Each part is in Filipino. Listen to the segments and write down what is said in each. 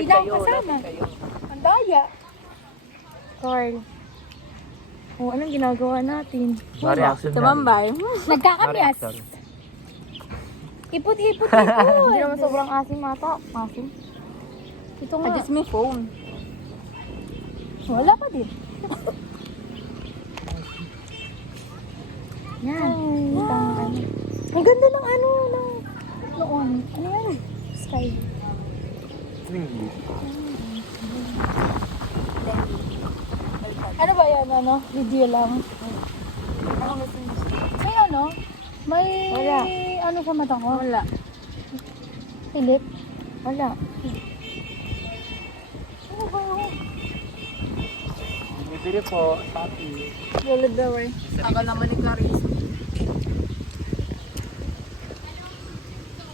Hindi na ako kasama. Ang daya. Carl. Oh, anong ginagawa natin? No reaction Sa Bambay. Nagkakamias. Ipot. Hindi naman sobrang asim ata. Asim. Ito nga. Adjust mo yung phone. Wala pa din. Yan. Ang ganda ng noon. Ano yan? Sky. Ano ba yan? Video lang. May May Wala. ano sa mata ko? Wala. Philip? Wala. Ano ba yun? Bibili po, sabi. Walid daw eh. Ako naman ni Clarice.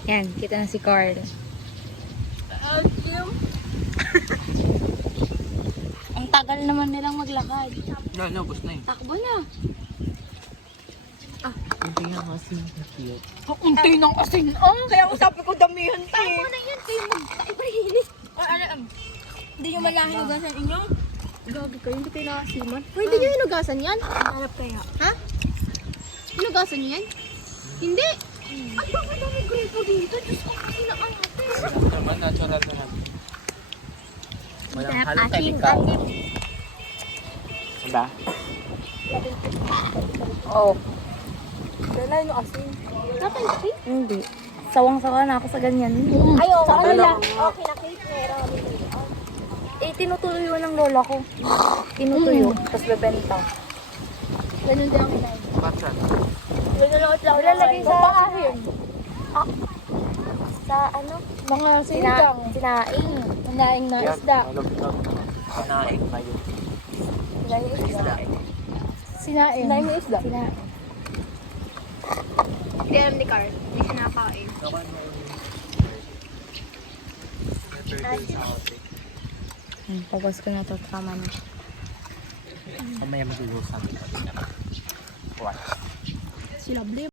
Yan, kita na si Carl. Ang tagal naman nilang maglakad. No, bus na yun. Takbo na. Hindi nga kasi cute. Unti ng asin. Kaya ko sabi ko damihan to eh. Ano yan? Kayo mag-ipahinis. Hindi nyo malahan hugasan inyo? Gabi kayo, hindi kayo nakasiman. Pwede nyo hinugasan yan? Hanap kaya. Ha? Hinugasan nyo yan? Hindi. Ay, bakit dami gripo dito? Diyos ko, kasi na ate. Naman, natural na natin. Walang halong Asin, chemical. asin. Diba? Oo. Wala yung asin. Napansin? Hindi. Sawang-sawa na ako sa ganyan. Ayaw, Sa ano lang? Okay na cake. Meron kami dito. Tinutuyo ng lola ko. Tinutuyo, tapos bebenta. Ganun din ang kinain. Bakit? Ganun lang Lalagay sa Pang-ahim. Sa ano? Mga sinigang. Sinaing. Naing na isda. Malog-log. Panaing pa yun. Naing isda. Sinaing. Naing isda. Sinaing. Hindi alam ni Carl. Hindi siya nakain. Pagwas ko na ito, tama na. Mamaya magiging sabi. What? Si Lovely.